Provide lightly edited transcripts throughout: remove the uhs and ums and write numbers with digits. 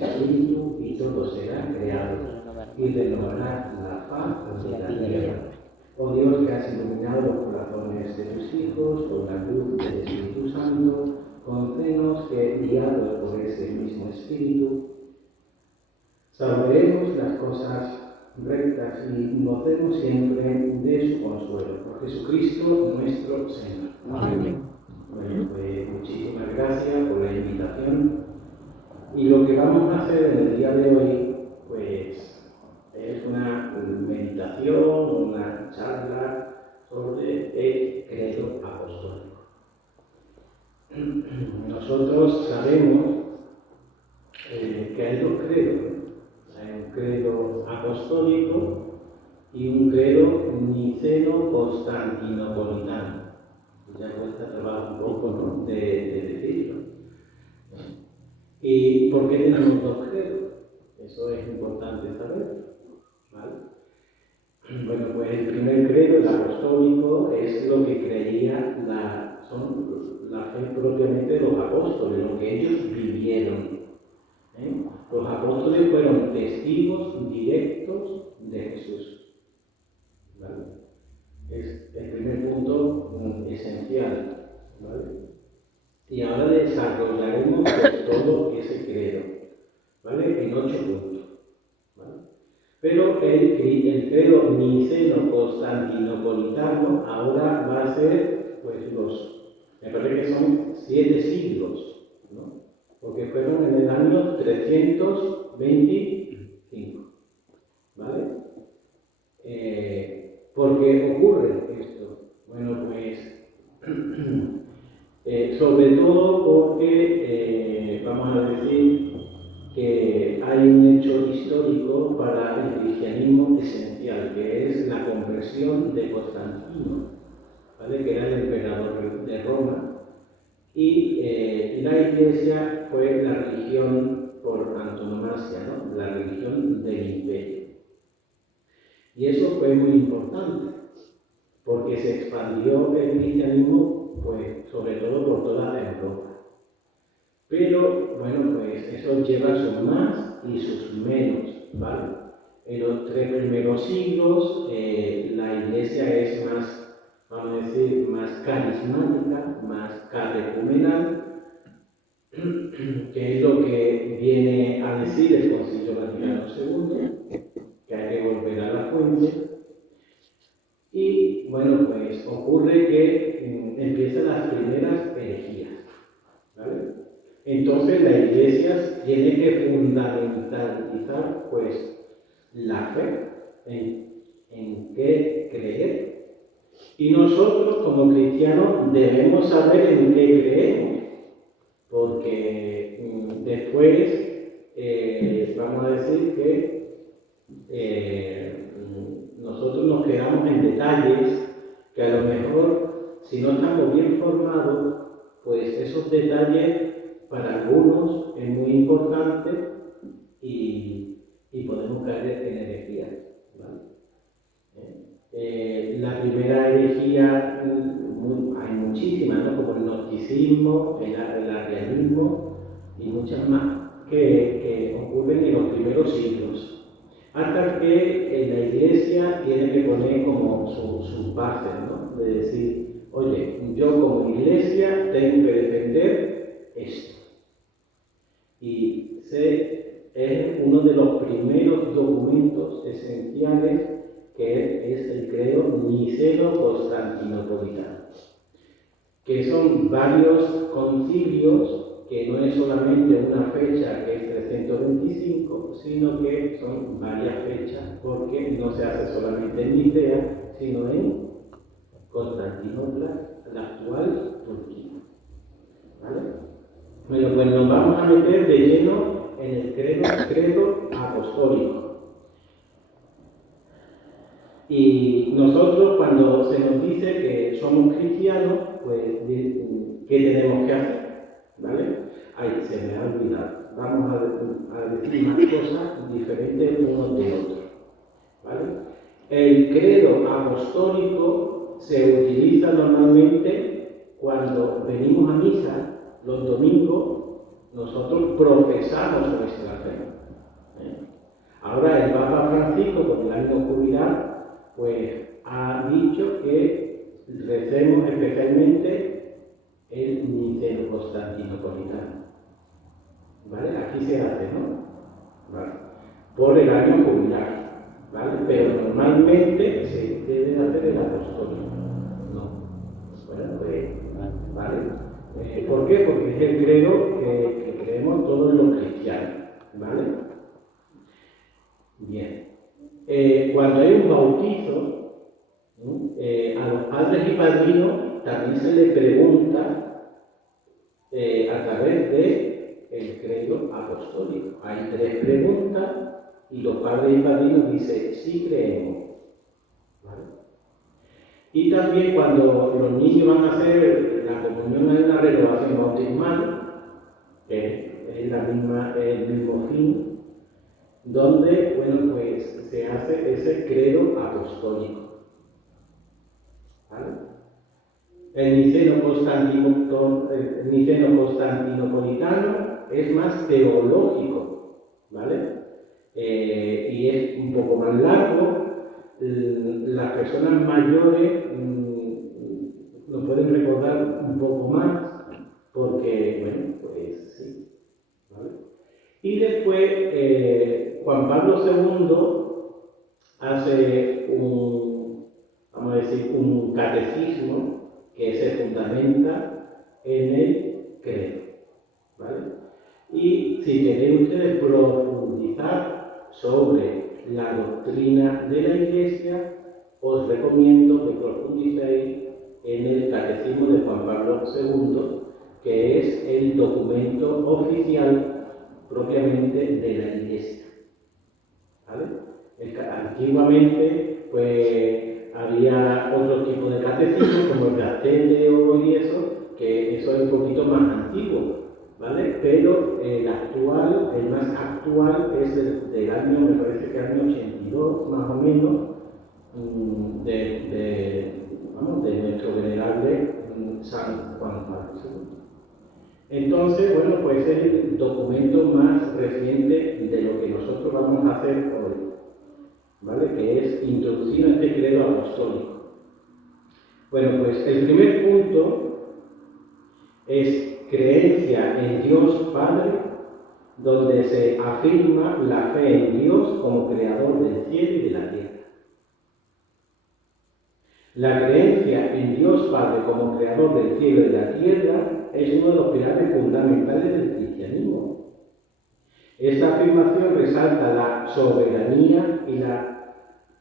Espíritu y todo será creado y renovará la faz de la tierra. Oh Dios, que has iluminado los corazones de tus hijos con la luz del Espíritu Santo, concédenos que, guiados por ese mismo Espíritu, saboreemos las cosas rectas y gocemos siempre de su consuelo. Por Jesucristo nuestro Señor. Amén. Bueno, pues muchísimas gracias por la invitación. Y lo que vamos a hacer en el día de hoy, pues, es una meditación, una charla sobre el credo apostólico. Nosotros sabemos que hay dos credos, ¿no? Hay un credo apostólico y un credo niceno-constantinopolitano. Ya cuesta trabajo un poco, ¿no?, de decirlo. ¿Y por qué tenemos dos credos? Eso es importante saber, ¿vale? Bueno, pues el primer credo, el apostólico, es lo que creía la fe propiamente de los apóstoles, lo que ellos vivieron. Los apóstoles fueron testigos directos de Jesús, ¿vale? Es el primer punto esencial, ¿vale? Y ahora desarrollaremos todo ese credo, ¿vale?, en 8 puntos, ¿vale? Pero el credo niceno-constantinopolitano ahora va a ser, pues, me parece que son 7 siglos, ¿no?, porque fueron en el año 325, ¿vale? ¿Por qué ocurre esto? Bueno, pues sobre todo porque vamos a decir que hay un hecho histórico para el cristianismo esencial, que es la conversión de Constantino, ¿vale?, que era el emperador de Roma, y la Iglesia fue la religión por antonomasia, ¿no?, la religión del imperio. Y eso fue muy importante, porque se expandió el cristianismo, pues, sobre todo por toda Europa. Pero, bueno, pues eso lleva sus más y sus menos, ¿vale? En los 3 primeros siglos la Iglesia es más, vamos a decir, más carismática, más catecumenal, que es lo que viene a decir el Concilio Vaticano II, que hay que volver a la fuente. Y, bueno, pues ocurre que empiezan las primeras herejías, ¿vale? Entonces la Iglesia tiene que fundamentalizar, pues, la fe, en qué creer. Y nosotros, como cristianos, debemos saber en qué creemos, porque después vamos a decir que nosotros nos quedamos en detalles que a lo mejor, si no estamos bien formados, pues esos detalles para algunos es muy importante y podemos caer en herejía, ¿vale? La primera herejía, hay muchísimas, ¿no?, como el gnosticismo, el arrianismo y muchas más que ocurren en los primeros siglos, hasta que la Iglesia tiene que poner como sus bases, ¿no?, de decir, oye, yo como Iglesia tengo que defender esto. Y es uno de los primeros documentos esenciales que es el credo niceno-constantinopolitano, que son varios concilios, que no es solamente una fecha que es 325, sino que son varias fechas, porque no se hace solamente en Nicea, sino en Constantinopla, la actual Turquía, ¿vale? Bueno, pues nos vamos a meter de lleno en el credo apostólico. Y nosotros, cuando se nos dice que somos cristianos, pues, ¿qué tenemos que hacer? ¿Vale? Ay, se me ha olvidado. Vamos a decir más cosas diferentes unos de otros, ¿vale? El credo apostólico se utiliza normalmente cuando venimos a misa los domingos. Nosotros profesamos nuestra fe, Ahora el Papa Francisco, con el año jubilar, pues ha dicho que recemos especialmente el Niceno Constantinopolitano. ¿Vale? Aquí se hace, ¿no? ¿Vale? Por el año jubilar, ¿vale? Pero normalmente se debe hacer el apostólico, ¿no? Bueno, pues, ¿vale? ¿Por qué? Porque es el credo que creemos todos los cristianos, ¿vale? Bien. Cuando hay un bautizo, ¿no? A los padres y padrinos también se les pregunta a través del credo apostólico. Hay 3 preguntas y los padres y padrinos dicen, sí creemos. ¿Vale? Y también cuando los niños van a hacer la comunión hay una renovación bautismal, que es el mismo fin, donde, bueno, pues se hace ese credo apostólico. ¿Vale? El Niceno Constantinopolitano es más teológico, ¿vale? Y es un poco más largo. Las personas mayores lo pueden recordar un poco más, porque, bueno, pues sí, ¿vale? Y después Juan Pablo II hace vamos a decir, un catecismo que se fundamenta en el credo, ¿vale? Y si queréis ustedes profundizar sobre la doctrina de la Iglesia, os recomiendo que profundicéis en el Catecismo de Juan Pablo II, que es el documento oficial propiamente de la Iglesia, ¿vale? Antiguamente, pues, había otro tipo de catecismo, como el Gastéleo y eso, que eso es un poquito más antiguo, ¿vale? Pero el más actual es del año, me parece que año 82, más o menos, de nuestro venerable San Juan Pablo II. Entonces, bueno, pues es el documento más reciente de lo que nosotros vamos a hacer hoy, ¿vale? Que es introducir este credo apostólico. Bueno, pues el primer punto es creencia en Dios Padre, donde se afirma la fe en Dios como creador del cielo y de la tierra. La creencia en Dios Padre como creador del cielo y de la tierra es uno de los pilares fundamentales del cristianismo. Esta afirmación resalta la soberanía y la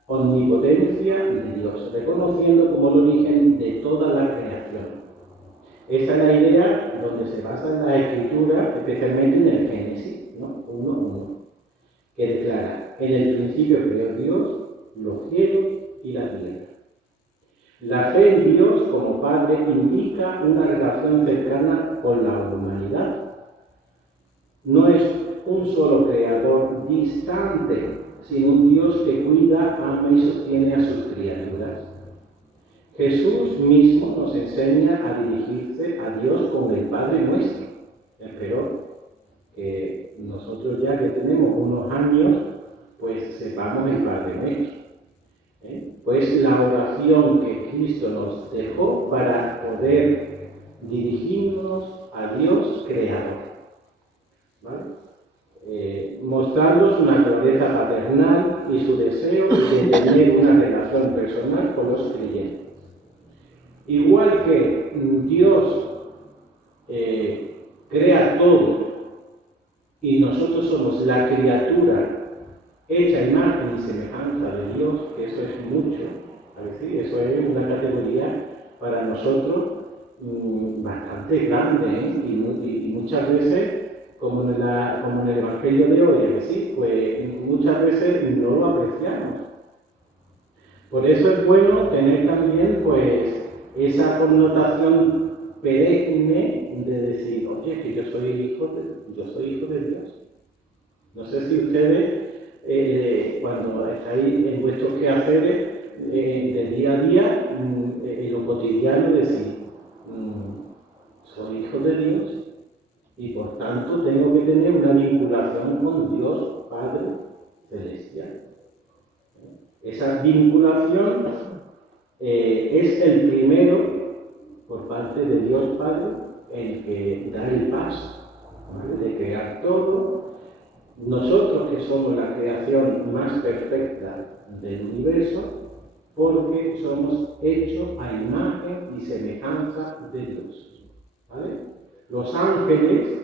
omnipotencia de Dios, reconociendo como el origen de toda la creación. Esa es la idea donde se basa la Escritura, especialmente en el Génesis, ¿no? 1:1, que declara: en el principio creó Dios los cielos y la tierra. La fe en Dios como Padre indica una relación cercana con la humanidad. No es un solo creador distante, sino un Dios que cuida, ama y sostiene a sus criaturas. Jesús mismo nos enseña a dirigirse a Dios como el Padre nuestro. Espero que nosotros ya que tenemos unos años, pues sepamos el Padre nuestro. Pues la oración que Cristo nos dejó para poder dirigirnos a Dios creador, ¿vale? Mostrando su naturaleza paternal y su deseo de tener una relación personal con los creyentes. Igual que Dios crea todo y nosotros somos la criatura hecha imagen y semejanza de Dios, que eso es mucho, es decir, eso es una categoría para nosotros bastante grande, ¿eh? Y muchas veces, como en el Evangelio de hoy, es decir, pues muchas veces no lo apreciamos. Por eso es bueno tener también, pues, esa connotación perenne de decir, oye, que yo soy hijo de Dios. No sé si ustedes cuando estáis en vuestros quehaceres del día a día, en lo cotidiano, decir, soy hijo de Dios y por tanto tengo que tener una vinculación con Dios Padre esa vinculación es el primero, por parte de Dios Padre, el que da el paso, ¿vale?, de crear todo. Nosotros que somos la creación más perfecta del universo, porque somos hechos a imagen y semejanza de Dios, ¿vale? Los ángeles,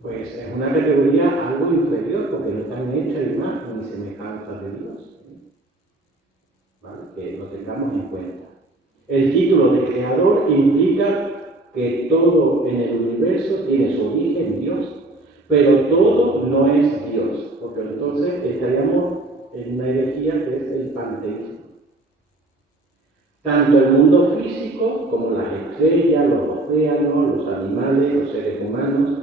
pues es una categoría algo inferior, porque no están hechos a imagen y semejanza de Dios, ¿vale?, que lo tengamos en cuenta. El título de creador implica que todo en el universo tiene su origen en Dios, pero todo no es Dios, porque entonces estaríamos en una herejía que es el panteísmo. Tanto el mundo físico como las estrellas, los océanos, los animales, los seres humanos,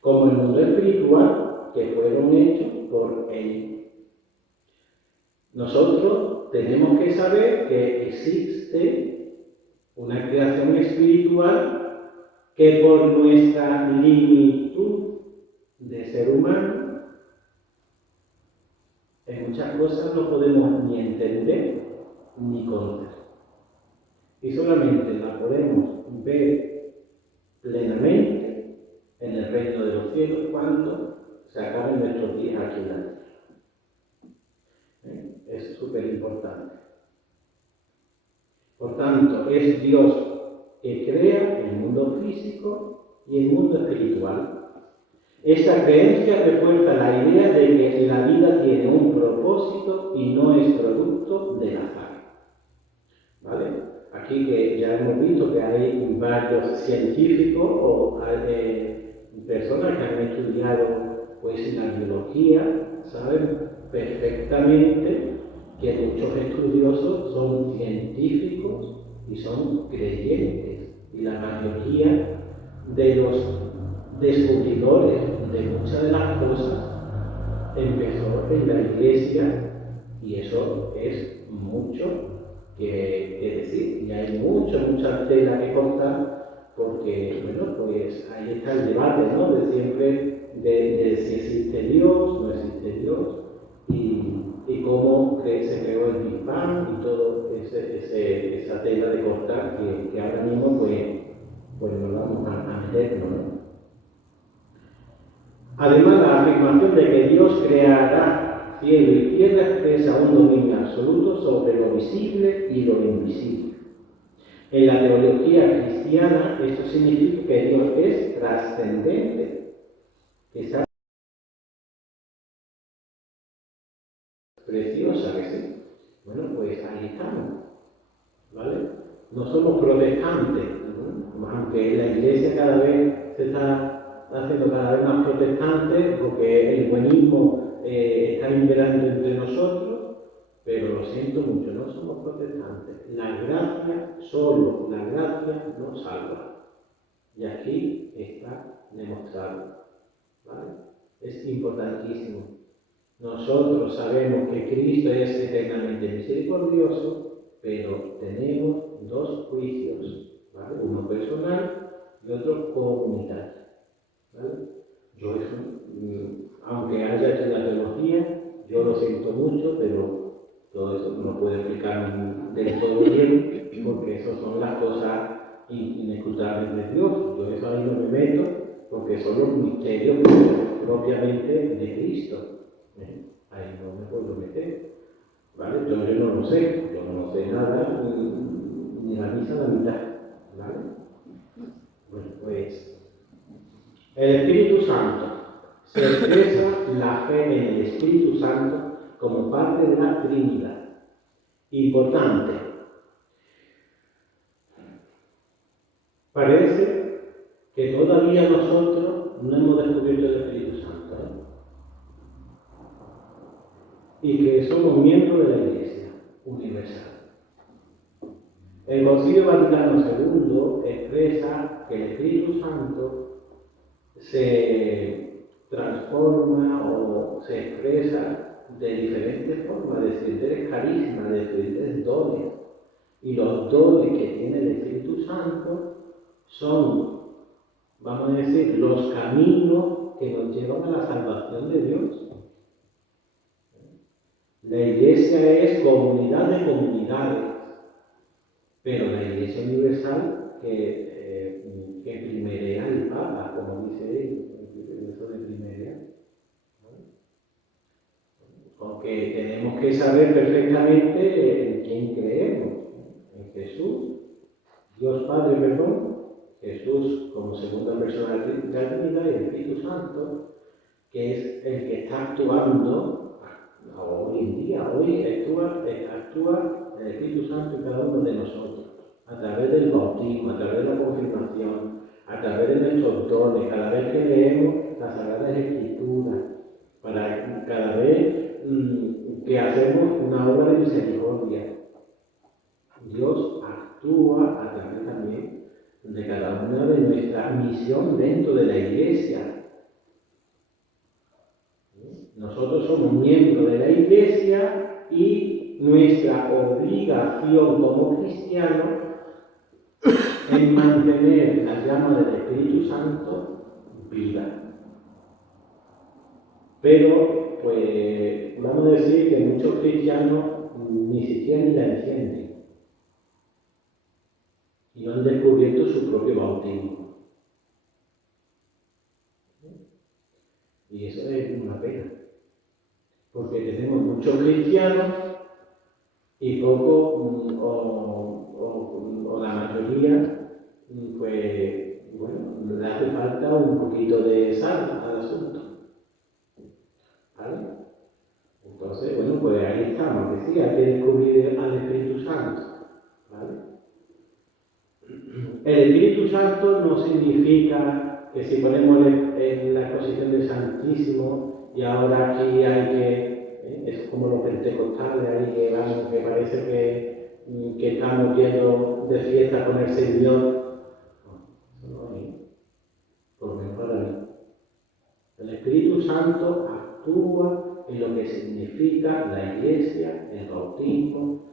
como el mundo espiritual, que fueron hechos por Él. Nosotros tenemos que saber que existe una creación espiritual que por nuestra limitud de ser humano, en muchas cosas no podemos ni entender ni conocer. Y solamente la podemos ver plenamente en el reino de los cielos cuando se acaben nuestros días aquí en la tierra. Es súper importante. Por tanto, es Dios que crea el mundo físico y el mundo espiritual. Esta creencia refuerza la idea de que la vida tiene un propósito y no es producto del azar, ¿vale? Aquí que ya hemos visto que hay varios científicos o personas que han estudiado pues la biología, saben perfectamente que muchos estudiosos son científicos y son creyentes, y la mayoría de los descubridores de muchas de las cosas empezó en la iglesia, y eso es mucho que decir, y hay mucha tela que cortar, porque, bueno, pues ahí está el debate, ¿no?, de siempre, de si existe Dios, no existe Dios, y cómo se creó el Big Bang, y todo esa tela de cortar que ahora mismo, pues nos vamos a meternos, ¿no? Además, la afirmación de que Dios creará cielo y tierra expresa un dominio absoluto sobre lo visible y lo invisible. En la teología cristiana, esto significa que Dios es trascendente, que está preciosa, que sí. Bueno, pues ahí estamos, ¿vale? No somos protestantes, ¿no?, aunque la iglesia cada vez se está haciendo cada vez más protestante, porque el buenismo está imperando entre nosotros, pero lo siento mucho, no somos protestantes. La gracia, solo la gracia nos salva. Y aquí está demostrado, ¿vale? Es importantísimo. Nosotros sabemos que Cristo es eternamente misericordioso, pero tenemos dos juicios, ¿vale?, uno personal y otro comunitario, ¿vale? Yo eso, aunque haya hecho la teología, yo lo siento mucho, pero todo eso no puedo explicar del todo bien, porque eso son las cosas inescrutables de Dios. Yo eso ahí no me meto, porque son los misterios propiamente de Cristo. Ahí no me puedo meter, ¿vale? Yo no lo sé, yo no sé nada, ni la misa la mitad, ¿vale? Bueno, pues el Espíritu Santo. Se expresa la fe en el Espíritu Santo como parte de la Trinidad. Importante. Parece que todavía nosotros no hemos descubierto el Espíritu Santo, ¿eh? Y que somos miembros de la Iglesia Universal. El Concilio Vaticano II expresa que el Espíritu Santo se transforma o se expresa de diferentes formas, de diferentes carismas, de diferentes dones. Y los dones que tiene el Espíritu Santo son, vamos a decir, los caminos que nos llevan a la salvación de Dios. La Iglesia es comunidad de comunidades, pero la Iglesia universal que primerea el Papa, como dice él, eso de primerea. Aunque tenemos que saber perfectamente en quién creemos, en Jesús, Dios Padre, perdón, Jesús como segunda persona de la Trinidad y el Espíritu Santo, que es el que está actuando hoy en día. Hoy actúa el Espíritu Santo en cada uno de nosotros, a través del bautismo, a través de la confirmación, a través de nuestros dones, cada vez que leemos las Sagradas Escrituras, para cada vez que hacemos una obra de misericordia. Dios actúa a través también de cada una de nuestra misión dentro de la Iglesia. Nosotros somos miembros de la Iglesia y nuestra obligación como cristianos es mantener la llama del Espíritu Santo viva. Pero, pues, vamos a decir que muchos cristianos ni siquiera la encienden y no han descubierto su propio bautismo. Y eso es una pena, porque tenemos muchos cristianos y poco, o la mayoría, pues, bueno, le hace falta un poquito de sal al asunto. ¿Vale? Entonces, bueno, pues ahí estamos, que sí, hay que descubrir al Espíritu Santo. ¿Vale? El Espíritu Santo no significa que si ponemos en la exposición del Santísimo y ahora aquí hay que, es como los pentecostales, ahí que vamos, que parece que estamos yendo de fiesta con el Señor. No, eso no es, por lo menos para mí. El Espíritu Santo actúa en lo que significa la Iglesia, el bautismo,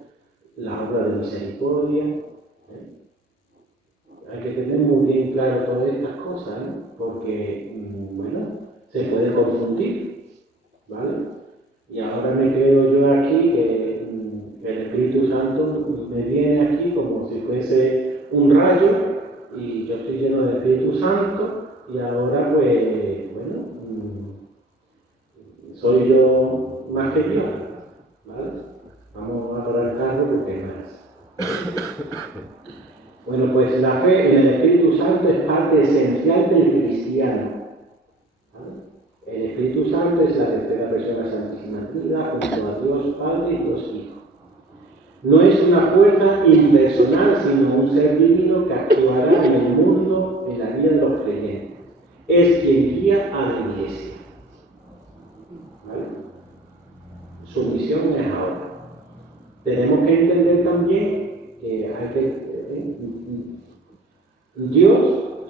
la obra de misericordia. Hay que tener muy bien claro todas estas cosas, porque, bueno, se puede confundir, ¿vale? Y ahora me creo yo aquí que el Espíritu Santo me viene aquí como si fuese un rayo y yo estoy lleno del Espíritu Santo y ahora, pues, bueno, soy yo más que Dios, ¿vale? Vamos a parar el carro porque más. Bueno, pues la fe en el Espíritu Santo es parte esencial del cristiano. ¿Vale? El Espíritu Santo es la tercera persona de la Santísima Trinidad junto a Dios Padre y Dios Hijo. No es una fuerza impersonal, sino un ser divino que actuará en el mundo, en la vida de los creyentes. Es quien guía a la Iglesia. ¿Vale? Su misión es ahora. Tenemos que entender también que hay que Dios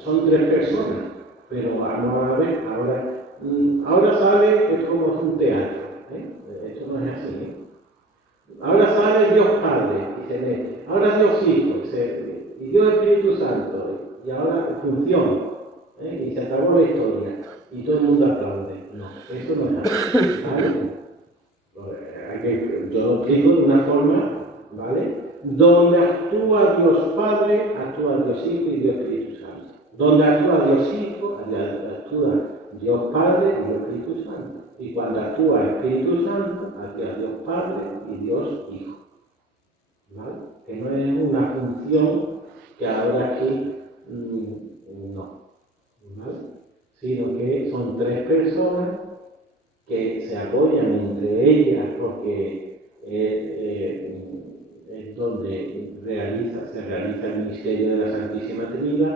son tres personas, pero vamos a ver, ahora sale, esto como un teatro, esto no es así. Ahora sale Dios Padre y se mete, ahora Dios Hijo y Dios Espíritu Santo, y ahora funciona, y se acabó la historia, y todo el mundo aplaude. No, eso no es así, ¿vale? Yo lo explico de una forma, ¿vale? Donde actúa Dios Padre, actúa Dios Hijo y Dios Espíritu Santo. Donde actúa Dios Hijo, actúa Dios Padre y Dios Espíritu Santo. Y cuando actúa el Espíritu Santo, actúa Dios Padre y Dios Hijo. ¿Vale? Que no es una función que ahora aquí no. ¿Vale? Sino que son tres personas que se apoyan entre ellas porque es donde se realiza el misterio de la Santísima Trinidad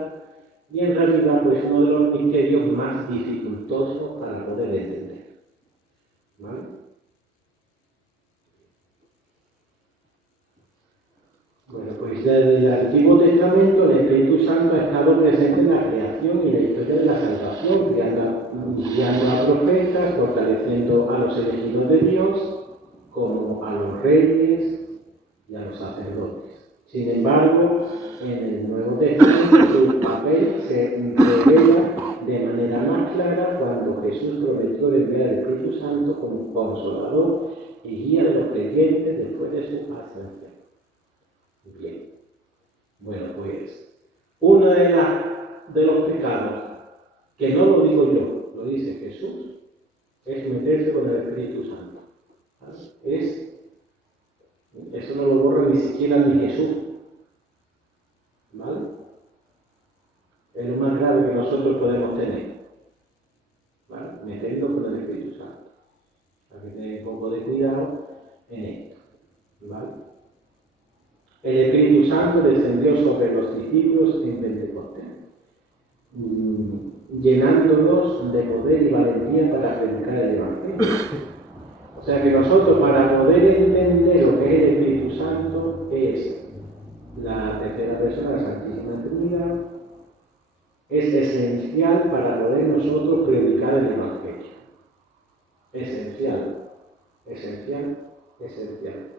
y en realidad pues uno de los misterios más dificultosos para poder entender. ¿Vale? Bueno, pues desde el Antiguo Testamento el Espíritu Santo ha estado presente en la creación y la historia de la salvación, guiando a profetas, fortaleciendo a los elegidos de Dios, como a los reyes y a los sacerdotes. Sin embargo, en el Nuevo Testamento su papel se revela de manera más clara cuando Jesús prometió enviar el Espíritu Santo Santo como consolador y guía de los creyentes después de su ascensión. Bien. Bueno, pues uno de los pecados, que no lo digo yo, lo dice Jesús, es meterse con el Espíritu Santo. ¿Vale? Eso no lo borra ni siquiera ni Jesús. ¿Vale? Es lo más grave que nosotros podemos tener. ¿Vale? Meternos con el Espíritu Santo. Hay que tener un poco de cuidado en esto. ¿Vale? El Espíritu Santo descendió sobre los discípulos en Pentecostés, llenándolos de poder y valentía para predicar el Evangelio. O sea que nosotros, para poder entender lo que es el Espíritu Santo, es la tercera persona de la Santísima Trinidad, es esencial para poder nosotros predicar el Evangelio. Esencial, esencial, esencial.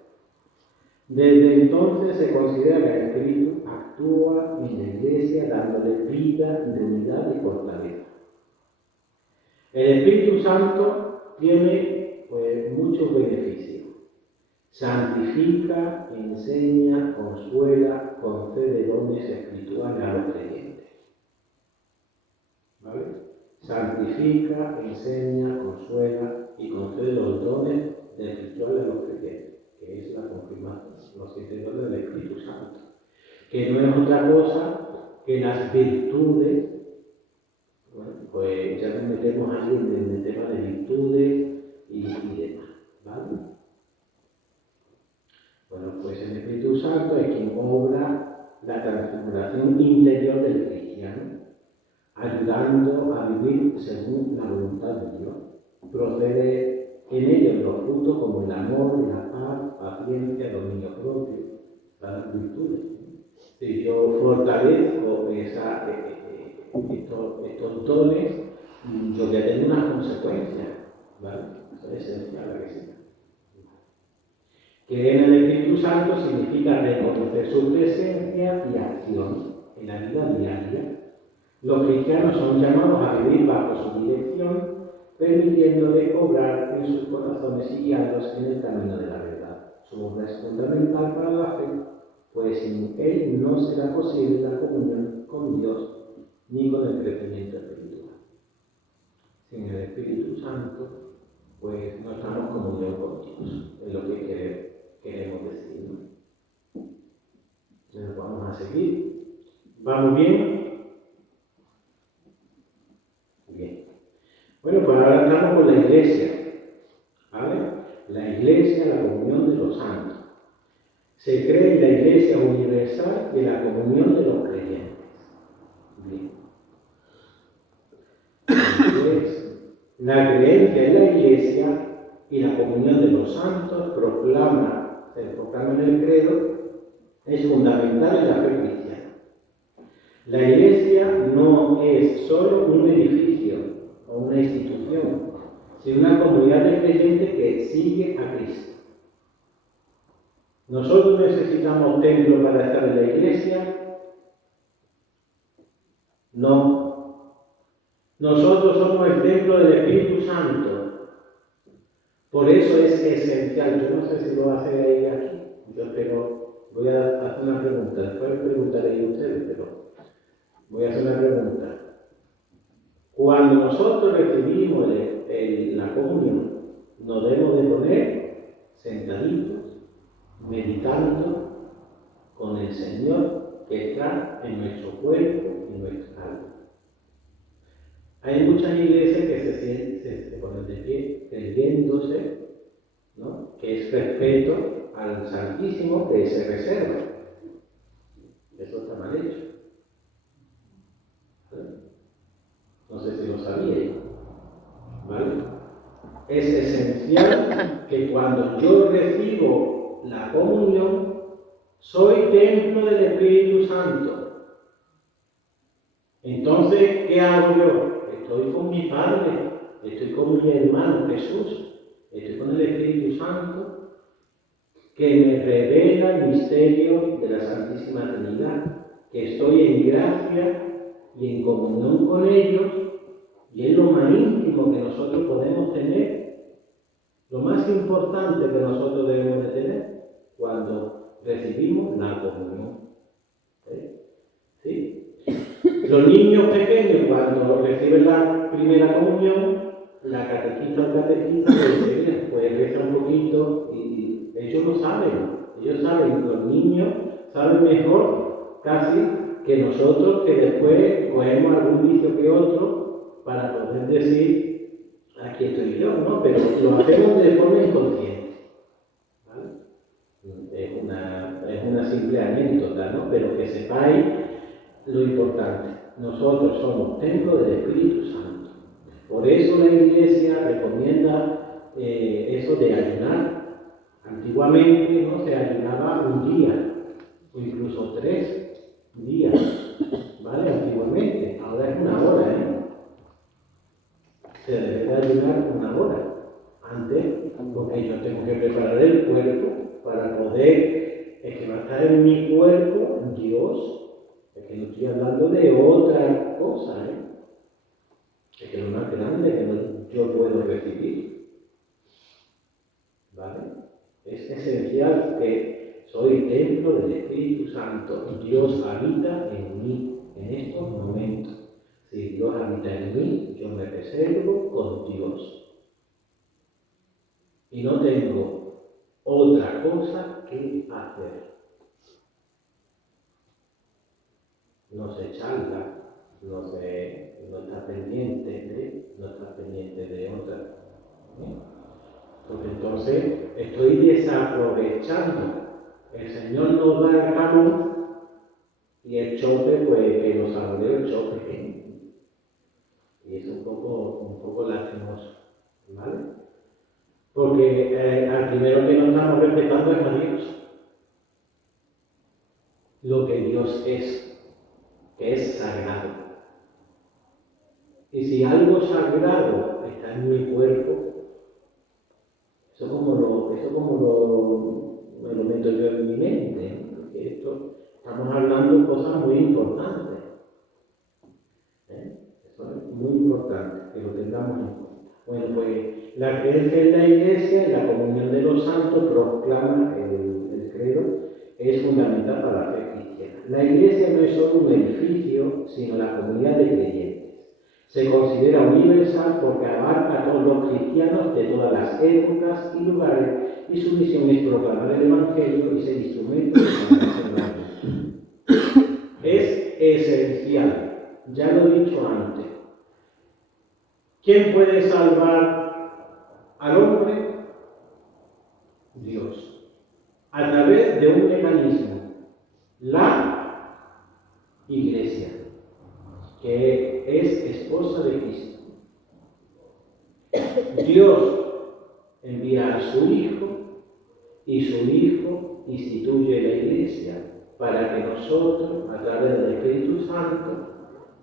Desde entonces se considera que el Espíritu actúa en la Iglesia dándole vida, de unidad y fortaleza. El Espíritu Santo tiene muchos beneficios. Santifica, enseña, consuela, concede dones espirituales a los creyentes. ¿Vale? Santifica, enseña, consuela y concede los dones espirituales a los creyentes, que es la confirmación, los 7 dones del Espíritu Santo, que no es otra cosa que las virtudes. Bueno, pues ya nos metemos ahí en el tema de virtudes y demás, ¿vale? Bueno, pues el Espíritu Santo es quien obra la transformación interior del cristiano, ayudando a vivir según la voluntad de Dios. Procede en ellos los frutos como el amor, la paz, paciencia, dominio propio, las virtudes. Si yo fortalezco estos dones, yo voy a tener unas consecuencias, ¿vale? Eso es esencial, ¿a que sí? Creer en el Espíritu Santo significa reconocer su presencia y acción en la vida diaria. Los cristianos son llamados a vivir bajo su dirección, permitiéndole obrar en sus corazones y guiarlos en el camino de la verdad. Su obra es fundamental para la fe, pues sin él no será posible la comunión con Dios ni con el crecimiento espiritual. Sin el Espíritu Santo, pues no estamos en comunión con Dios, es lo que queremos decir, ¿no? Entonces vamos a seguir. ¿Vamos bien? Bien. Bueno, pues ahora estamos con la Iglesia, ¿vale? La Iglesia, la comunión de los santos. Se cree en la Iglesia universal y en la comunión de los creyentes. Bien. Entonces, la creencia en la Iglesia y la comunión de los santos se proclama en el credo, es fundamental en la fe cristiana. La Iglesia no es solo un edificio o una institución, sino una comunidad de creyentes que sigue a Cristo. ¿Nosotros necesitamos templo para estar en la Iglesia? No. Nosotros somos el templo del Espíritu Santo. Por eso es esencial. Yo no sé si lo hace aquí, pero voy a hacer una pregunta. Después preguntaré a ustedes, pero voy a hacer una pregunta. Cuando nosotros recibimos la comunión, nos debemos de poner sentaditos, meditando con el Señor que está en nuestro cuerpo y en nuestra alma. Hay muchas iglesias que se ponen de pie, creyéndose, ¿no?, que es respeto al Santísimo que se reserva. Eso está mal hecho. ¿Vale? No sé si lo sabíais, ¿vale? Es esencial que cuando yo recibo la comunión, soy templo del Espíritu Santo. Entonces, ¿qué hago yo? Estoy con mi Padre, estoy con mi hermano Jesús, estoy con el Espíritu Santo, que me revela el misterio de la Santísima Trinidad, que estoy en gracia y en comunión con ellos, y es lo más íntimo que nosotros podemos tener importante que nosotros debemos de tener cuando recibimos la comunión. ¿Sí? Los niños pequeños, cuando reciben la primera comunión, la catequista o catequista pues reza un poquito y ellos lo saben. Ellos saben, los niños saben mejor casi que nosotros, que después cogemos algún vicio que otro para poder decir, aquí estoy yo, ¿no? Pero lo hacemos de forma inconsciente, ¿vale? Es una simple anécdota, ¿no? Pero que sepáis lo importante. Nosotros somos templo del Espíritu Santo. Por eso la Iglesia recomienda eso de ayunar. Antiguamente, ¿no?, se ayunaba un día, o incluso 3 días, ¿vale? Antiguamente, ahora es una hora, ¿eh? Se debe de ayunar una hora antes, porque yo tengo que preparar el cuerpo para poder, es que va a estar en mi cuerpo Dios. Es que no estoy hablando de otra cosa, ¿eh? Es que lo más grande que yo puedo recibir, ¿vale? Es esencial que soy templo del Espíritu Santo. Dios habita en mí en estos momentos. Si Dios habita en mí, yo me reservo con Dios. Y no tengo otra cosa que hacer. No se charla, no está pendiente de otra. Porque entonces estoy desaprovechando. El Señor nos da el jamón y el chope, pues que nos saboreo el chope. Y es un poco lastimoso, ¿vale? Porque al primero que nos estamos respetando es a Dios. Lo que Dios es, que es sagrado. Y si algo sagrado está en mi cuerpo, eso como me lo meto yo en mi mente, ¿no? Porque estamos hablando de cosas muy importantes. Eso es muy importante, que lo tengamos en cuenta. Bueno, pues la creencia en la Iglesia y la comunión de los santos proclama el credo, es fundamental para la fe cristiana. La Iglesia no es solo un edificio, sino la comunidad de creyentes. Se considera universal porque abarca a todos los cristianos de todas las épocas y lugares, y su misión es proclamar el Evangelio y ser instrumento de salvación del mundo. Es esencial, ya lo he dicho antes. ¿Quién puede salvar al hombre? Dios. A través de un mecanismo, la Iglesia, que es esposa de Cristo. Dios envía a su Hijo y su Hijo instituye la Iglesia para que nosotros, a través del Espíritu Santo,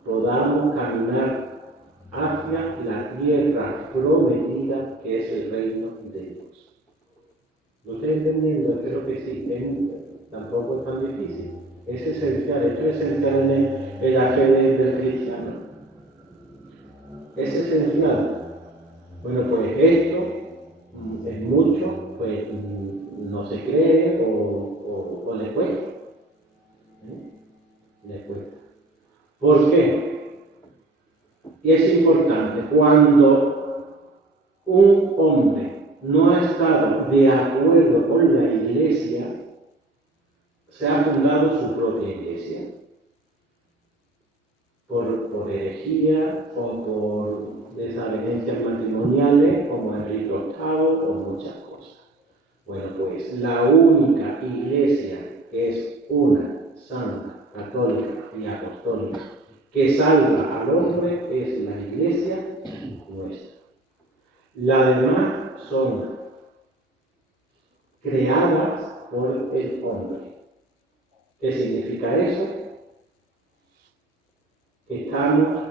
podamos caminar hacia la tierra prometida que es el reino de Dios. ¿Lo estoy entendiendo? Espero que sí. Tampoco es tan difícil. Es esencial, esto es esencial en la fe del cristiano. Es esencial. Bueno, pues esto es mucho, pues no se cree o le cuesta. Le cuesta. ¿Por qué? Y es importante, cuando un hombre no ha estado de acuerdo con la Iglesia, se ha fundado su propia Iglesia. Por herejía o por desavenencias matrimoniales, como Enrique VIII, o muchas cosas. Bueno, pues la única Iglesia que es una, santa, católica y apostólica, que salva al hombre es la Iglesia nuestra. Las demás son creadas por el hombre. ¿Qué significa eso? Que estamos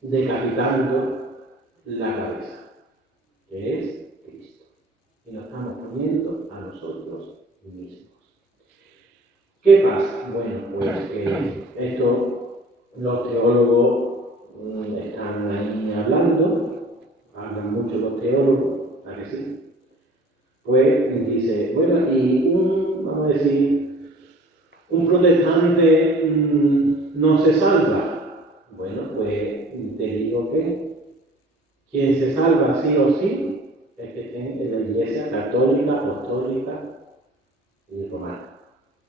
decapitando la cabeza, que es Cristo, y nos estamos poniendo a nosotros mismos. ¿Qué pasa? Bueno, pues esto los teólogos están ahí hablando, hablan mucho mucho los teólogos, ¿a que sí? Pues dice, bueno, y vamos a decir, un protestante no se salva. Bueno, pues te digo que quien se salva sí o sí es que tiene la Iglesia católica, apostólica y romana.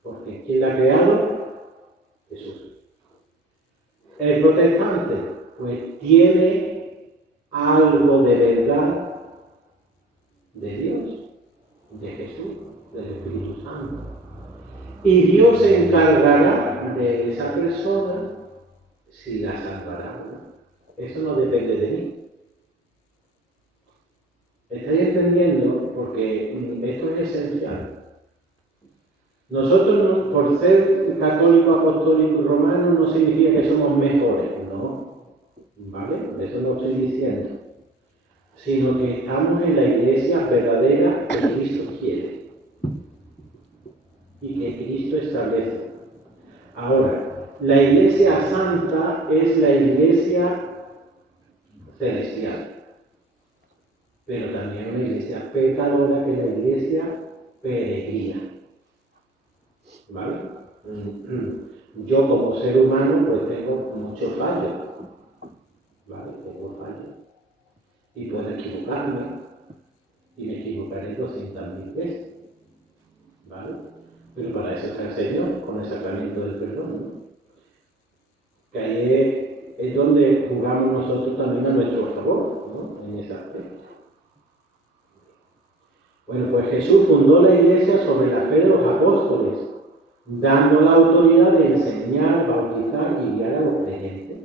Porque ¿quién la ha creado? Jesús. El protestante, pues tiene algo de verdad de Dios, de Jesús, del Espíritu Santo. Y Dios se encargará de esa persona si la salvará. Eso no depende de mí. ¿Estáis entendiendo? Porque esto es esencial. Nosotros, por ser católico, apostólico y romano, no significa que somos mejores, ¿no? ¿Vale? Eso no estoy diciendo. Sino que estamos en la iglesia verdadera que Cristo quiere y que Cristo establece. Ahora, la iglesia santa es la iglesia celestial, pero también una iglesia pecadora que es la iglesia peregrina. ¿Vale? Yo como ser humano pues tengo muchos fallos, ¿vale? Tengo fallos y puedo equivocarme y me equivocaré 200.000 veces, ¿vale? Pero para eso está el Señor con el sacramento del perdón, ¿no? Que ahí es donde jugamos nosotros también a nuestro favor, ¿no? En ese aspecto. Bueno, pues Jesús fundó la iglesia sobre la fe de los apóstoles, dando la autoridad de enseñar, bautizar y guiar a los creyentes.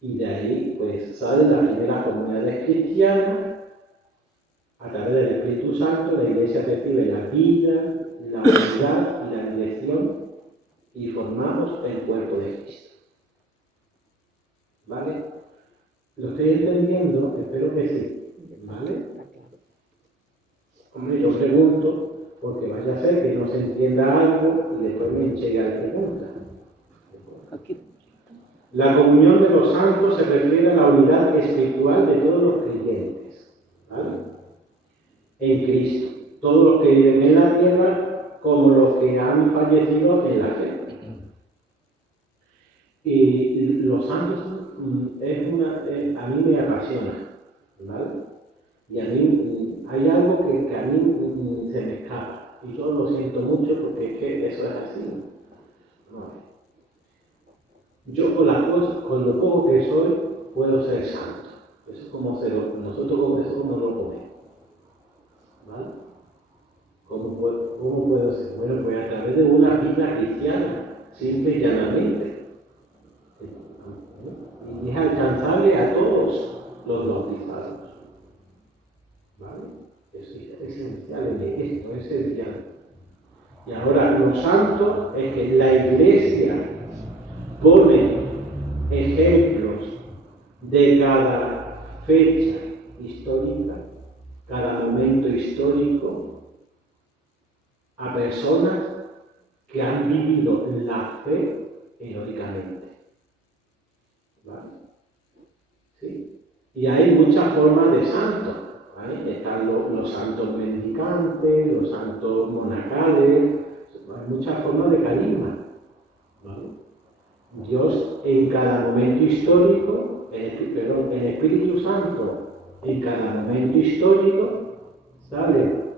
Y de ahí, pues, sale la primera comunidad cristiana. A través del Espíritu Santo, la iglesia recibe la vida, la unidad y la dirección y formamos el cuerpo de Cristo. ¿Vale? ¿Lo estoy entendiendo? Espero que sí. ¿Vale? Hombre, yo pregunto, porque vaya a ser que no se entienda algo y después me llegue la pregunta. La comunión de los santos se refiere a la unidad espiritual de todos los creyentes, ¿vale? En Cristo. Todos los que viven en la tierra como los que han fallecido en la fe. Y los santos a mí me apasiona, ¿vale? Y a mí hay algo que a mí se me escapa. Y yo lo siento mucho porque es que eso es así. ¿No? Yo con lo poco que soy puedo ser santo. Eso es como nosotros eso no lo podemos. ¿Vale? ¿Cómo puedo ser? Bueno, pues a través de una vida cristiana, simple y llanamente. Y es alcanzable a todos los bautizados. ¿Vale? Eso es esencial en esto, es esencial. Y ahora, lo santo es que la iglesia pone ejemplos de cada fecha histórica, cada momento histórico, a personas que han vivido la fe heroicamente. ¿Vale? ¿Sí? Y hay muchas formas de santos. ¿Vale? Están los santos mendicantes, los santos monacales, hay muchas formas de carisma. ¿Vale? Dios en cada momento histórico, el Espíritu Santo en cada momento histórico sale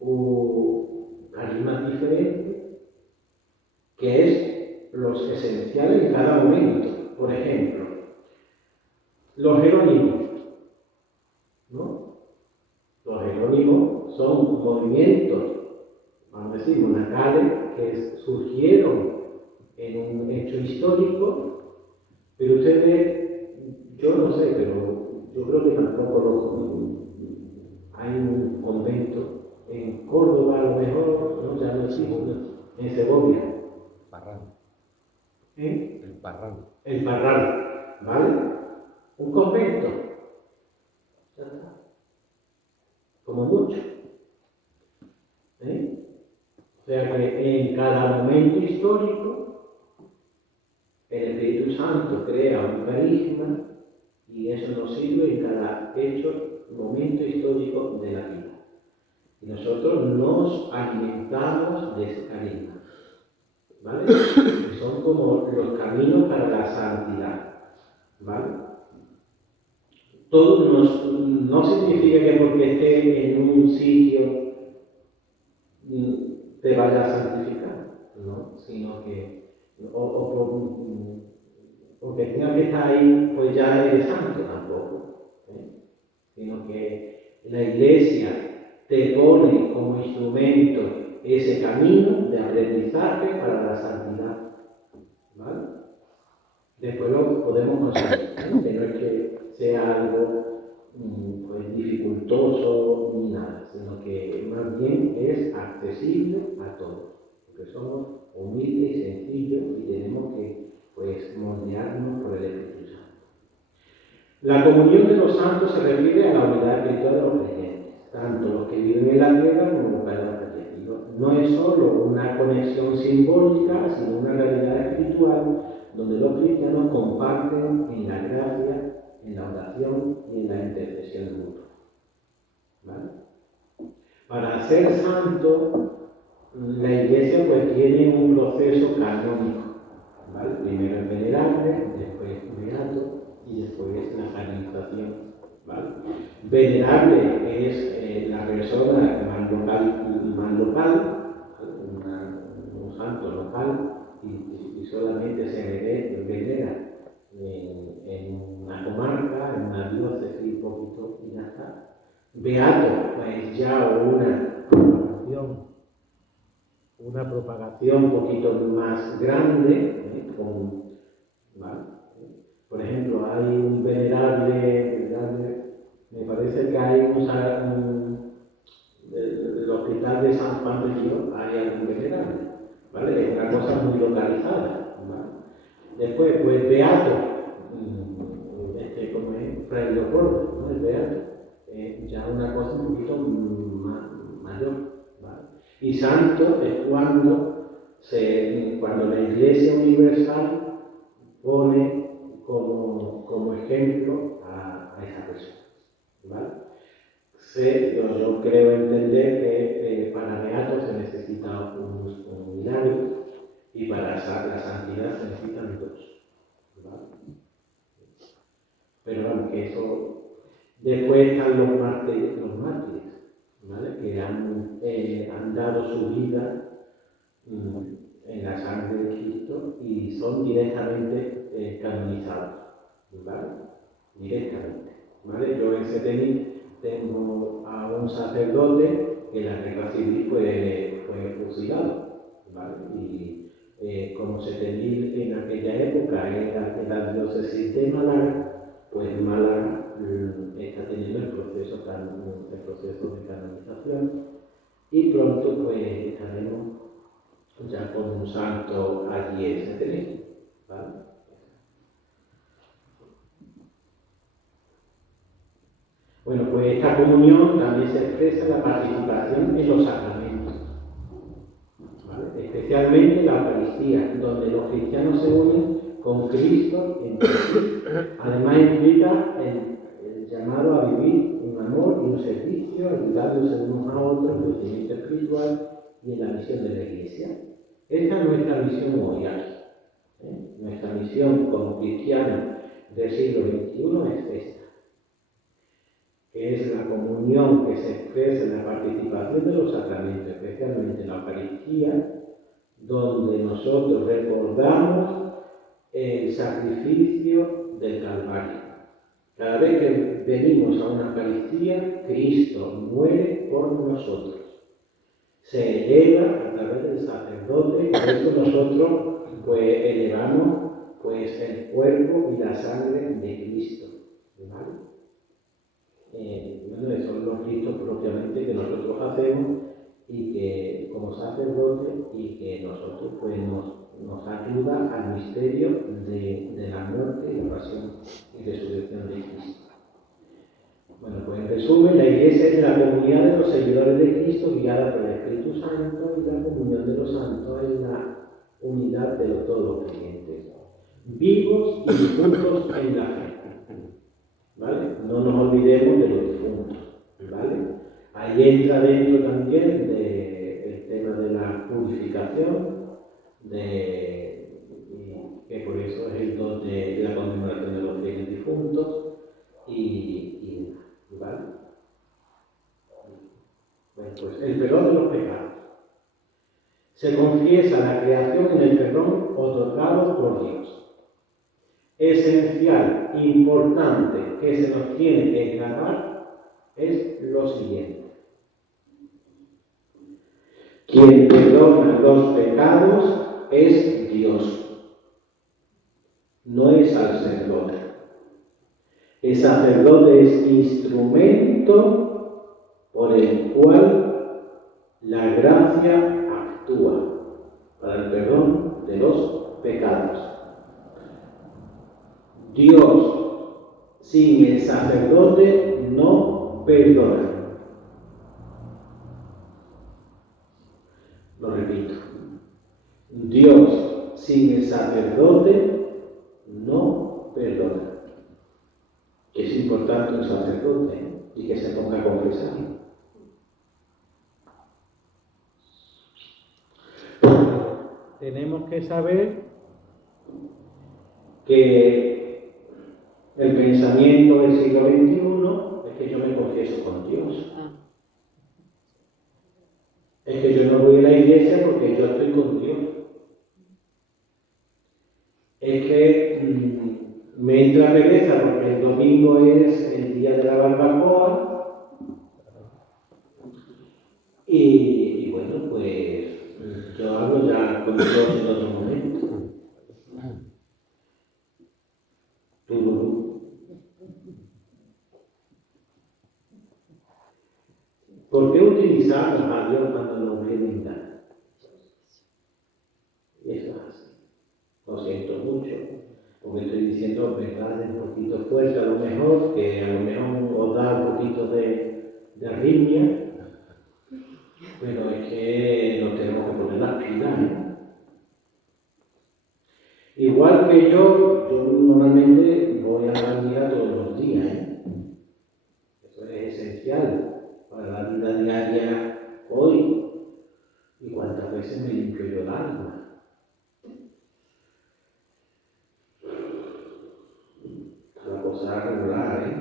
un carisma diferente que es los esenciales en cada momento. Por ejemplo, los jerónimos, ¿no? Los jerónimos son movimientos, vamos a decir, monacales que surgieron en un hecho histórico, pero ustedes, yo no sé, pero yo creo que tampoco hay un convento en Córdoba, a lo mejor, no ya no existe, en Segovia. Parral. El Parral. El Parral, ¿vale? Un convento. Ya está. Como mucho. O sea que en cada momento histórico el Espíritu Santo crea un carisma Y eso nos sirve en cada hecho, momento histórico de la vida. Y nosotros nos alimentamos de ese carisma, ¿vale? Que son como los caminos para la santidad, ¿vale? Todo no significa que porque estés en un sitio te vayas a santificar, ¿no? Sino que porque tengas que estar ahí, pues ya eres santo tampoco, ¿eh? Sino que la Iglesia te pone como instrumento ese camino de aprendizaje para la santidad, ¿vale? Después lo podemos conseguir, ¿eh? Que no es que sea algo pues, dificultoso ni nada, sino que más bien es accesible a todos, porque somos humildes y sencillos y tenemos que pues, moldearnos por el Espíritu Santo. La comunión de los santos se refiere a la unidad espiritual de los creyentes, tanto los que viven en la tierra como los que van a la tierra. No es solo una conexión simbólica, sino una realidad espiritual donde los cristianos comparten en la gracia, en la oración y en la intercesión mutua. ¿Vale? Para ser santo, la Iglesia pues tiene un proceso canónico. ¿Vale? Primero es venerable, después beato y después la canonización. ¿Vale? Venerable es la persona más local, un santo local, y solamente se venera en una comarca, en una diócesis, un poquito y ya está. Beato, pues ya una propagación un poquito más grande, ¿vale? Por ejemplo, hay un venerable, me parece que hay el hospital de San Juan de Dios, hay algún venerable, ¿vale? Es una cosa muy localizada, ¿vale? Después, pues beato, como es Fray Leopoldo, ¿no? El beato, ya una cosa un poquito mayor, ¿vale? Y santo es cuando la Iglesia Universal pone como ejemplo a esa persona, ¿vale? Yo creo entender que para beato se necesita un milagro y para la santidad se necesitan dos, ¿vale? Pero bueno, que eso. Después están los mártires, ¿vale? Que han dado su vida en la sangre de Cristo y son directamente canonizados, ¿vale? Directamente, ¿vale? Yo en Setenil tengo a un sacerdote que en la guerra civil fue fusilado, ¿vale? Y como Setenil en aquella época era la diócesis de Málaga, pues Málaga está teniendo el proceso de canonización y pronto pues estaremos ya con un santo allí en Setenil, ¿vale? Bueno, pues esta comunión también se expresa en la participación en los sacramentos, ¿vale? Especialmente la Eucaristía, donde los cristianos se unen con Cristo en sí. Además implica el llamado a vivir en amor y un servicio, ayudándose unos a otros en el crecimiento espiritual y en la misión de la Iglesia. Esta es nuestra misión hoy aquí, ¿eh? Nuestra misión como cristianos del siglo XXI es esta, que es la comunión que se expresa en la participación de los sacramentos, especialmente en la Eucaristía, donde nosotros recordamos el sacrificio del Calvario. Cada vez que venimos a una Eucaristía, Cristo muere por nosotros. Se eleva a través del sacerdote, y por eso nosotros pues elevamos pues, el cuerpo y la sangre de Cristo, ¿vale? Bueno, esos son los ritos propiamente que nosotros hacemos y que como sacerdotes y que nosotros pues nos ayuda al misterio de la muerte y la pasión y resurrección de Cristo. Bueno, pues en resumen, la Iglesia es la comunidad de los seguidores de Cristo guiada por el Espíritu Santo, y la comunión de los santos es la unidad de todos los creyentes, vivos y juntos en la fe. ahí entra dentro también el tema de la purificación, que por eso es el don de la conmemoración de los fieles difuntos, ¿vale? Bueno, pues el perdón de los pecados. Se confiesa la creación en el perdón otorgado por Dios. Esencial, importante, que se nos tiene que grabar es lo siguiente. Quien perdona los pecados es Dios, no es sacerdote. El sacerdote es instrumento por el cual la gracia actúa para el perdón de los pecados. Dios sin el sacerdote no perdona. Lo repito. Dios sin el sacerdote no perdona. Que es importante un sacerdote y que se ponga a confesar. Tenemos que saber que el pensamiento del siglo XXI es que yo me confieso con Dios. Es que yo no voy a la iglesia porque yo estoy con Dios. Es que me entra pereza porque el domingo es el día de la barbacoa y bueno, pues yo hablo ya con Dios en otro momento. ¿Por qué utilizamos a Dios cuando nos vienen dar? Y eso es así. Lo siento mucho, porque estoy diciendo verdades un poquito fuertes a lo mejor, que a lo mejor os da un poquito de arritmia, pero es que nos tenemos que poner las pilas, ¿eh? Igual que yo normalmente voy a la misa todos los días, ¿eh? Eso es esencial para la vida diaria hoy. ¿Y cuántas veces me limpio yo el alma? La cosa regular, ¿eh?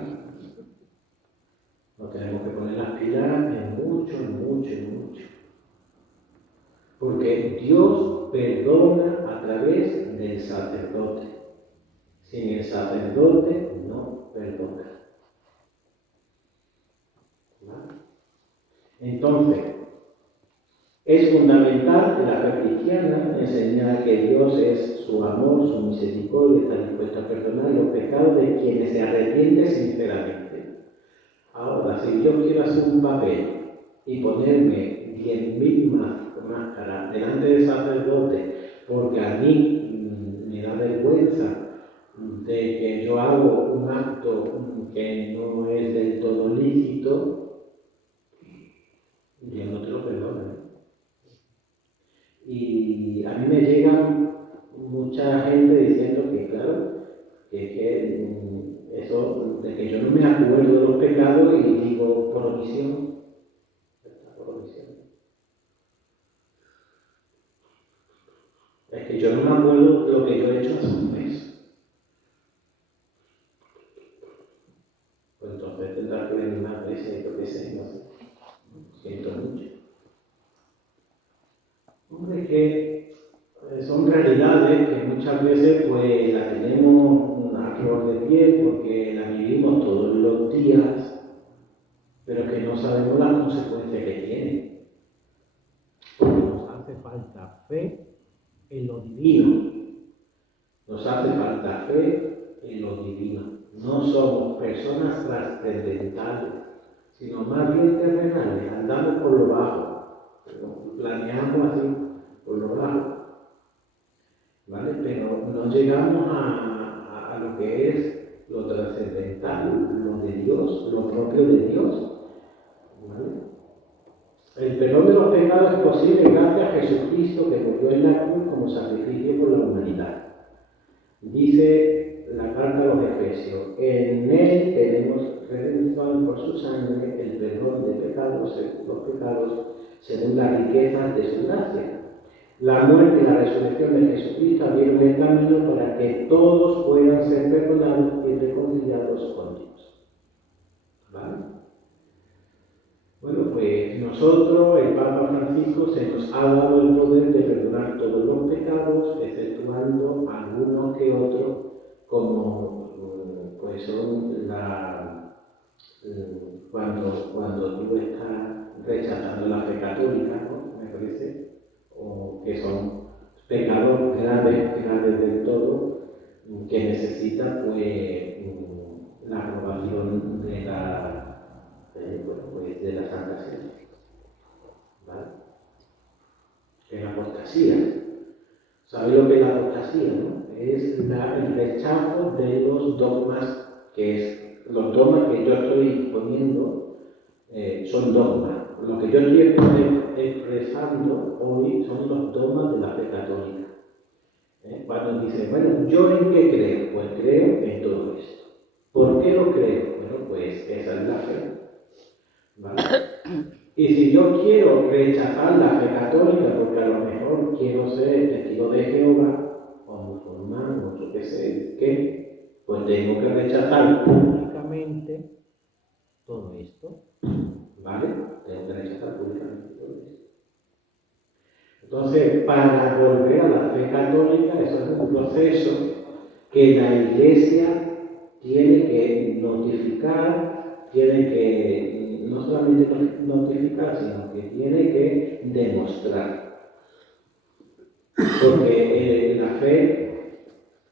Nos tenemos que poner las pilas en mucho. Porque Dios perdona a través del sacerdote. Sin el sacerdote no perdona. ¿Vale? Entonces, es fundamental que la fe cristiana enseñar que Dios es su amor, su misericordia, está dispuesto a perdonar los pecados de quienes se arrepienten sinceramente. Ahora, si yo quiero hacer un papel y ponerme 10.000 máscaras delante del sacerdote porque a mí me da vergüenza de que yo hago un acto que no es del todo lícito, Dios no te lo perdona. Y a mí me llega mucha gente diciendo que, claro, eso de que yo no me acuerdo de los pecados y digo por omisión. Es que yo no me acuerdo de lo que yo he hecho hace un mes. Pues entonces tendrás que venir más veces, yo qué sé, no sé. Siento mucho. Hombre, que son realidades que muchas veces pues las tenemos a flor de piel porque las vivimos todos los días, pero que no sabemos las consecuencias que tienen. Porque nos hace falta fe en lo divino. Nos hace falta fe en lo divino. No somos personas trascendentales, sino más bien terrenales, andamos por lo bajo, planeamos así, por lo bajo, ¿vale? Pero no llegamos a lo que es lo trascendental, lo de Dios, lo propio de Dios, ¿vale? El perdón de los pecados es posible gracias a Jesucristo que murió en la cruz como sacrificio por la humanidad. Dice la carta a los Efesios, en Él tenemos redención por su sangre, el perdón de pecados, los pecados, según las riquezas de su gracia. La muerte y la resurrección de Jesucristo abrieron el camino para que todos puedan ser perdonados y reconciliados con Dios. ¿Vale? Bueno, pues nosotros, el Papa Francisco, se nos ha dado el poder de perdonar todos los pecados, exceptuando algunos que otros, como pues son cuando tú estás rechazando la fe católica, ¿no? Me parece, o que son pecados graves del todo, que necesitan pues la aprobación de de la Santa Sede. ¿Vale? Es la apostasía. ¿Sabéis lo que es la apostasía, no? Es el rechazo de los dogmas, los dogmas que yo estoy poniendo son dogmas. Lo que yo estoy expresando hoy son los dogmas de la fe católica. Cuando dice, bueno, ¿yo en qué creo? Pues creo en todo esto. ¿Por qué lo creo? Bueno, pues esa es la fe. ¿Vale? Y si yo quiero rechazar la fe católica, porque a lo mejor quiero ser testigo de Jehová, o musulmán, o yo qué sé qué, pues tengo que rechazar públicamente todo esto. ¿Vale? Tengo que rechazar públicamente todo esto. Entonces, para volver a la fe católica, eso es un proceso que la Iglesia tiene que notificar, tiene que no solamente notificar, sino que tiene que demostrar. Porque la fe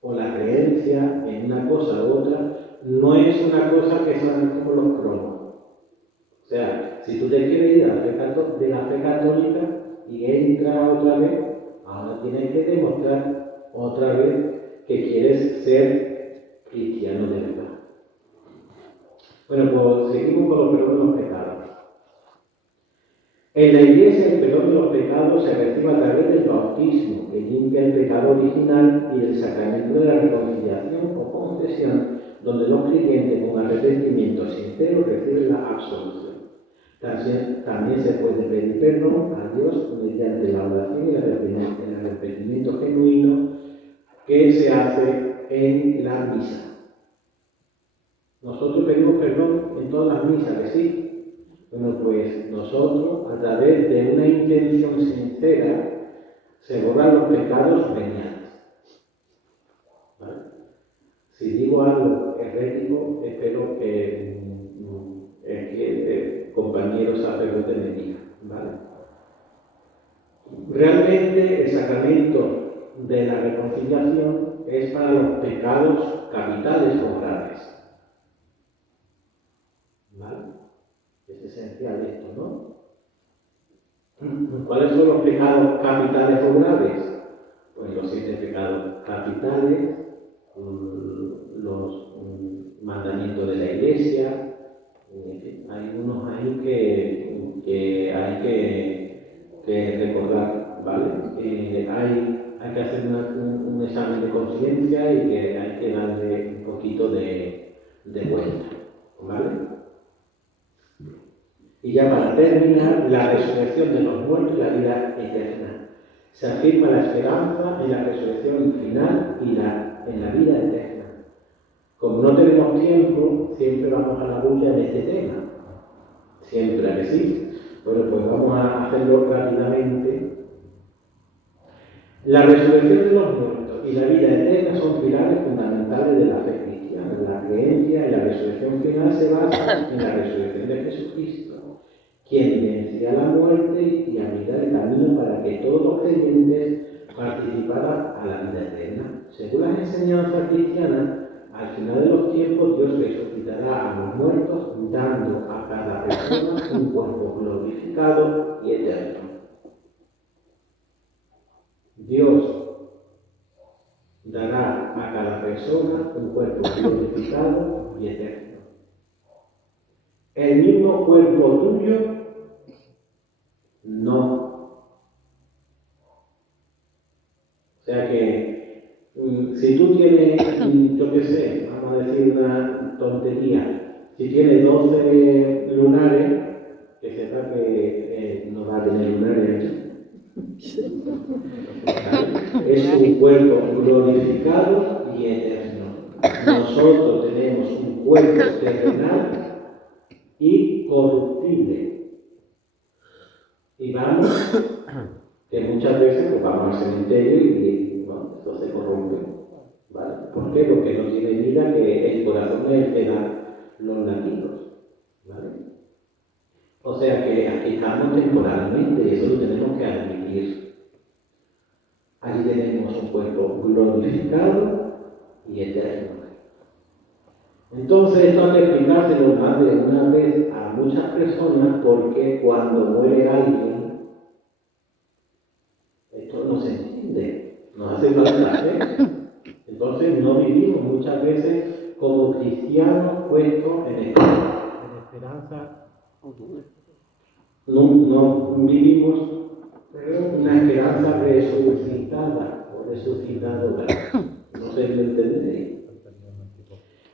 o la creencia en una cosa u otra no es una cosa que son como los cromos. O sea, si tú te quieres ir de la fe católica y entras otra vez, ahora tienes que demostrar otra vez que quieres ser cristiano de verdad. Bueno, pues seguimos con los perdón de los pecados. En la Iglesia el perdón de los pecados se recibe a través del bautismo, que limpia el pecado original, y el sacramento de la reconciliación o confesión, donde los creyentes con arrepentimiento sincero reciben la absolución. También se puede pedir perdón a Dios mediante la oración y el arrepentimiento genuino que se hace en la misa. Nosotros pedimos perdón en todas las misas, ¿que sí? Bueno, pues nosotros, a través de una intención sincera, se borran los pecados veniales. ¿Vale? Si digo algo herético, espero que el compañero sacerdote me diga. ¿Vale? Realmente el sacramento de la reconciliación es para los pecados capitales o graves. ¿Vale? Es esencial esto, ¿no? ¿Cuáles son los pecados capitales o graves? Pues los 7 pecados capitales, los mandamientos de la Iglesia, hay unos ahí que hay que recordar, ¿vale? Hay que hacer un examen de conciencia y que hay que darle un poquito de vuelta, ¿vale? Y ya para terminar, la resurrección de los muertos y la vida eterna. Se afirma la esperanza en la resurrección final y en la vida eterna. Como no tenemos tiempo, siempre vamos a la bulla en este tema. Siempre, ¿a que sí? Bueno, pues vamos a hacerlo rápidamente. La resurrección de los muertos y la vida eterna son pilares fundamentales de la fe cristiana. La creencia en la resurrección final se basa en la resurrección de Jesucristo, quien vencerá la muerte y abrirá el camino para que todos los creyentes participaran a la vida eterna. Según las enseñanzas cristianas, al final de los tiempos Dios resucitará a los muertos, dando a cada persona un cuerpo glorificado y eterno. Dios dará a cada persona un cuerpo glorificado y eterno. El mismo cuerpo tuyo, no. O sea que, si tú tienes, yo qué sé, vamos a decir una tontería, Si tiene 12 lunares, que sepa que no va a tener lunares aquí. ¿Vale? Es un cuerpo glorificado y eterno. Nosotros tenemos un cuerpo terrenal y corruptible. Y vamos, que muchas veces pues, vamos al cementerio y bueno, esto se corrompe. ¿Vale? ¿Por qué? Porque no tiene vida, que el corazón es el que da los latidos. ¿Vale? O sea que aquí estamos temporalmente y eso lo tenemos que admitir. Allí tenemos un cuerpo glorificado y eterno. Entonces esto hay que explicárselo más de una vez a muchas personas porque cuando muere alguien, esto no se entiende, nos hace falta fe. Entonces no vivimos muchas veces como cristianos puestos en esperanza. No vivimos una esperanza resucitada o resucitadora. No sé si lo entenderéis.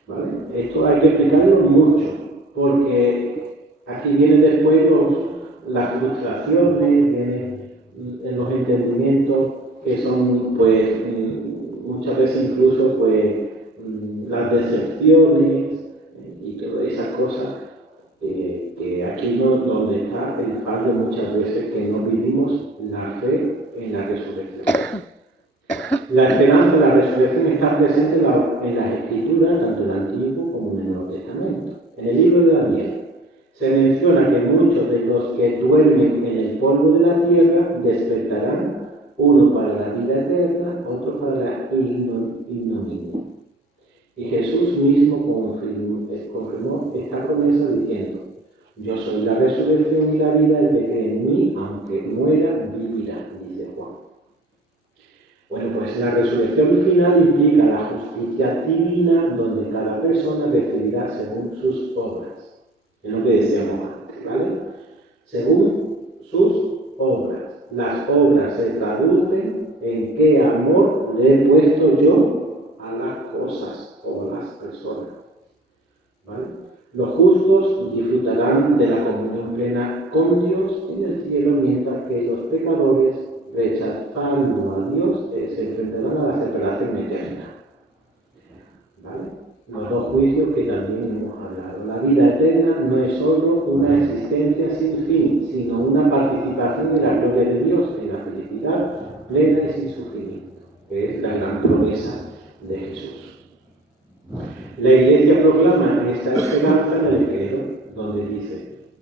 ¿Vale? Esto hay que explicarlo mucho, porque aquí vienen después las frustraciones, vienen los entendimientos que son, pues, muchas veces incluso, pues, las decepciones y todas esas cosas que aquí no donde está el fallo muchas veces que no vivimos la fe en la resurrección. La esperanza de la resurrección está presente en las Escrituras, tanto en el Antiguo como en el Nuevo Testamento. En el libro de Daniel se menciona que muchos de los que duermen en el polvo de la tierra despertarán, uno para la vida eterna, otro para la ignominia. Y Jesús mismo confirmó esta promesa diciendo: yo soy la resurrección y la vida, el que cree en mí, aunque muera, vivirá, dice Juan. Bueno, pues la resurrección final implica la justicia divina, donde cada persona recibirá según sus obras. Es lo que decíamos antes, ¿vale? Según sus obras. Las obras se traducen en qué amor le he puesto yo a las cosas o a las personas. ¿Vale? Los justos disfrutarán de la comunión plena con Dios en el cielo, mientras que los pecadores, rechazando a Dios, se enfrentarán a la separación eterna. ¿Vale? Los dos juicios que también hemos hablado. La vida eterna no es solo una existencia sin fin, sino una participación en la gloria de Dios, en la felicidad plena y sin sufrimiento, que es la gran promesa de Jesús. La Iglesia proclama esta esperanza en el credo, donde dice: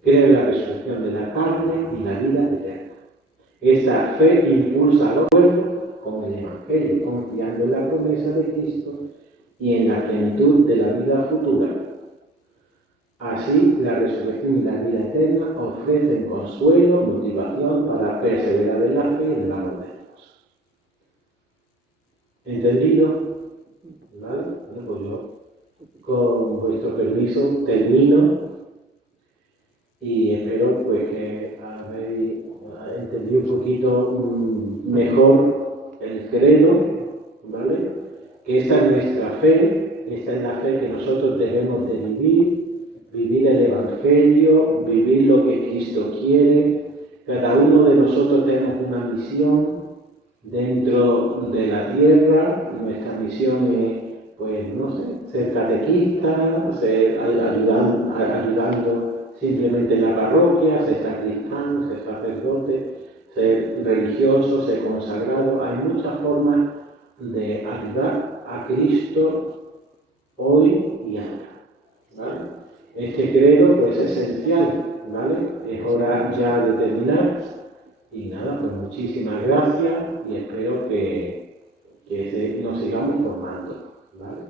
creo en la resurrección de la carne y la vida eterna. Esta fe impulsa al pueblo con el Evangelio, confiando en la promesa de Cristo y en la plenitud de la vida futura. Así, la resurrección y la vida eterna ofrecen consuelo, motivación para perseverar en la fe y en el amor de Dios. ¿Entendido? ¿Vale? Bueno, pues yo, con vuestro permiso, termino y espero pues que habéis entendido un poquito mejor el credo, ¿vale? Que esta es nuestra fe, esta es la fe que nosotros debemos de vivir el Evangelio, vivir lo que Cristo quiere. Cada uno de nosotros tenemos una misión dentro de la tierra. Nuestra misión es, pues, no sé, ser catequista, ser ayudando simplemente en la parroquia, ser sacristán, ser sacerdote, ser religioso, ser consagrado. Hay muchas formas de ayudar a Cristo hoy y ahora, ¿vale? Este credo pues es esencial, ¿vale? Es hora ya de terminar y nada, pues muchísimas gracias y espero que nos sigamos formando, ¿vale?